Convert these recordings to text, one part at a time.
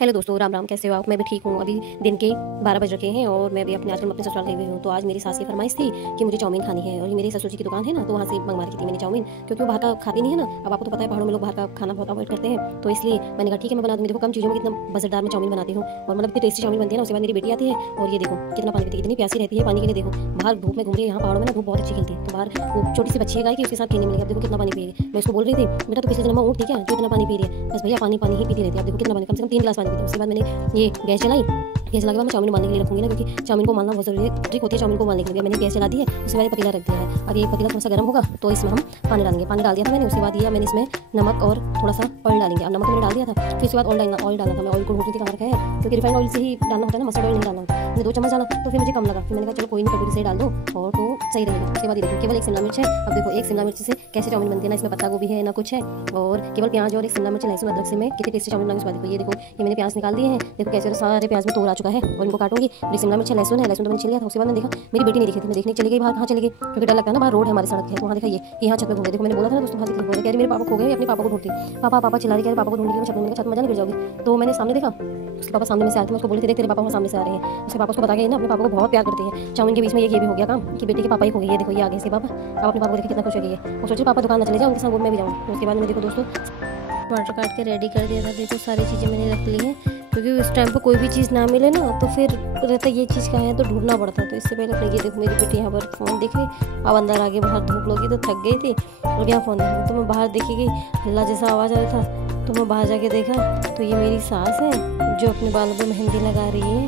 Hello दोस्तों, राम राम। कैसे हो आप? मैं भी ठीक हूँ। अभी दिन के 12 बज रखे हैं और मैं भी आजकल अपने ससुराल गई हुई हूँ। तो आज मेरी सास की फरमाइश थी कि मुझे चाउमीन खानी है और ये मेरी ससुर जी की दुकान है ना, तो वहाँ से मंगवा रखी थी मैंने चाउमीन, क्योंकि वो बाहर का खाती नहीं है ना। अब आपको तो पता है पहाड़ों में लोग बाहर का खाना बहुत अवॉइड करते हैं, तो इसलिए मैंने कहा ठीक है मैं बना दूँगी। देखो कम चीज़ों में कितना मजेदार मैं चाउमीन बनाती हूँ और मतलब इतनी टेस्टी चाउमीन बनती है ना। उसके बाद मेरी बेटी आती है और ये देखो कितना पानी पीती है, इतनी प्यासी रहती है पानी के लिए। देखो बाहर धूप में घूम रही है, यहाँ पहाड़ों में ना धूप बहुत अच्छी खिलती है, तो बाहर वो छोटी सी बच्ची है गाय की, उसके साथ खेलने मिलेगी। अब देखो कितना पानी पिएगी। मैं उसको बोल रही थी बेटा तो पिछले जन्म में ऊँट थी क्या जो इतना पानी पी रही है? बस भैया पानी पानी ही पीती रहती है। अब देखो कितना पानी, कम से कम 3 गिलास पानी पीती है। उसके बाद मैंने ये गैस चलाई। गैस लगा के बाद मैं चाउमीन उबालने के लिए रखूंगी ना, क्योंकि चाउमीन को उबालना बहुत जरूरी है, ट्रिक होती है चाउमीन को उबालने के लिए। मैंने गैस चला दी है, उसके बाद ये पतीला रख दिया है। अब ये पतीला थोड़ा सा गर्म होगा तो इसमें हम पानी डालेंगे। पानी डाल दिया था मैंने। उसके बाद ये मैंने इसमें नमक और थोड़ा सा ऑयल डालेंगे। अब नमक मैंने डाल दिया था, फिर उसके बाद ऑयल डालना था। मैं ऑयल को ढूंढ रही थी कहाँ रखा है, क्योंकि रिफाइंड ऑयल से ही डालना होता है ना, मस्टर्ड ऑयल नहीं डालना होता। मैंने 2 चम्मच डाला तो फिर मुझे कम लगा, फिर मैंने कहा चलो कोई नहीं, कटोरी से ही डाल दो और तो सही रहेगा। उसके बाद ये देखो केवल 1 शिमला मिर्च है। अब देखो 1 शिमला मिर्च से कैसे चाउमीन बनती है ना, इसमें पत्ता गोभी है ना कुछ है, और केवल प्याज और 1 शिमला मिर्च, लहसुन, अदरक से मैं कितनी टेस्टी चाउमीन बनाऊंगी। देखो ये देखो ये मैंने प्याज निकाल दिए हैं। देखो कैसे सारे प्याज में तोड़ आ चुका है और इनको काटूंगी। और शिमला मिर्च, लहसुन है, लहसुन तो मैंने छिल लिया था। उसके बाद मैंने देखा मेरी बेटी नहीं दिखी थी, मैं देखने चली गई बाहर। कहाँ चली गई? क्योंकि डर लगता है ना, बाहर रोड है, हमारी सड़क है, तो वहाँ देखा ये यहाँ छत पे घूम रही। देखो मैंने बोला था ना दोस्तों, बाहर दिख रही है, मेरे पापा खो गए, अपने पापा को ढूंढती। पापा पापा चिल्ला रही है, पापा को ढूंढ रही है छत में। छत में मजा नहीं गिर जाओगी। तो मैंने सामने देखा उसके पापा सामने में से आ रहे थे। मैं उसको बोली थी देख तेरे पापा वहाँ सामने से आ रहे हैं। उसके पापा उसको बता गए ना, अपने पापा को बहुत प्यार करते हैं। चाउमीन के बीच में ये भी हो गया काम कि बेटी के पापा ही हो गई है। देखो ये आ गए इसके पापा। अब अपने पापा को देखिए कितना खुश हो गई है। वो सोचे पापा दुकान ना चले जाओ, उनके साथ मैं भी जाऊँ। उसके बाद मैंने देखो दोस्तों टमाटर काट के रेडी कर दिया था। देखो सारी चीज़ें मैंने रख ली हैं, क्योंकि उस टाइम पर कोई भी चीज़ ना मिले ना तो फिर रहता ये चीज़ कहाँ है तो ढूंढना पड़ता है। तो इससे पहले अपने ये देखो मेरी बेटी यहाँ पर फ़ोन देख रही। अब अंदर आगे बाहर धूप लगी तो थक गई थी और यहाँ फ़ोन देख रही। तो मैं बाहर देखी गई, हल्ला जैसा आवाज़ आ रहा था, तो मैं बाहर जाके देखा तो ये मेरी सास है जो अपने बालों पर मेहंदी लगा रही है।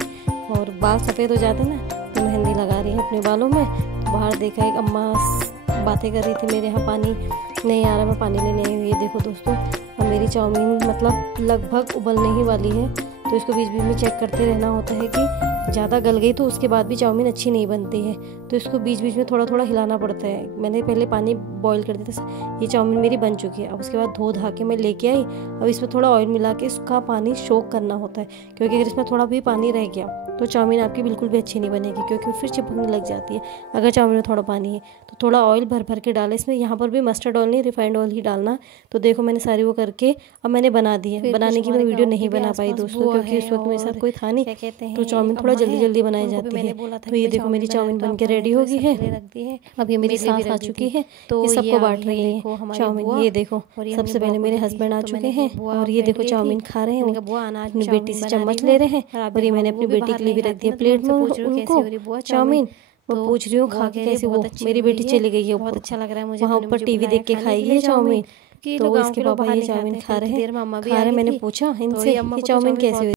और बाल सफ़ेद हो जाते हैं ना तो मेहंदी लगा रही है अपने बालों में। तो बाहर देखा एक अम्मा बातें कर रही थी, मेरे यहाँ पानी नहीं आ रहा, मैं पानी लेने आई हूँ। ये देखो दोस्तों अब मेरी चाउमीन मतलब लगभग उबलने ही वाली है, तो इसको बीच बीच में चेक करते रहना होता है कि ज़्यादा गल गई तो उसके बाद भी चाउमीन अच्छी नहीं बनती है, तो इसको बीच बीच में थोड़ा थोड़ा हिलाना पड़ता है। मैंने पहले पानी बॉईल कर दिया था। ये चाउमीन मेरी बन चुकी है। अब उसके बाद धो धा के मैं लेके आई। अब इसमें थोड़ा ऑयल मिला के इसका पानी सोक करना होता है, क्योंकि अगर इसमें थोड़ा भी पानी रह गया तो चाउमीन आपकी बिल्कुल भी अच्छी नहीं बनेगी, क्योंकि फिर चिपकने लग जाती है अगर चाउमीन में थोड़ा पानी है। तो थोड़ा ऑयल भर भर के डालें इसमें। यहाँ पर भी मस्टर्ड ऑयल नहीं, रिफाइंड ऑयल ही डालना। तो देखो मैंने सारी वो करके अब मैंने बना दी है। बनाने की मैं वीडियो नहीं बना पाई दोस्तों, क्योंकि उस वक्त मेरे साथ कोई था नहीं, तो चाउमीन थोड़ा जल्दी जल्दी बनाई जाती है। तो ये देखो मेरी चाउमीन बन के रेडी हो गई है। अब ये मेरी सास आ चुकी है, ये सबको बांट रही है चाउमीन। ये देखो सबसे पहले मेरे हस्बैंड आ चुके हैं और ये देखो चाउमीन खा रहे हैं, अपनी बेटी से चम्मच ले रहे हैं। और ये मैंने अपनी बेटी के लिए भी रख दिया प्लेट में उनको चाउमीन। मैं पूछ रही हूँ खा के कैसे। वो मेरी बेटी चली गई है, बहुत अच्छा लग रहा है मुझे, वहाँ ऊपर टीवी देख के खाएगी ये चाउमीन। तो इसके पापा ये चाउमीन खा रहे हैं। मैंने पूछा इनसे ये चाउमीन कैसे हुई।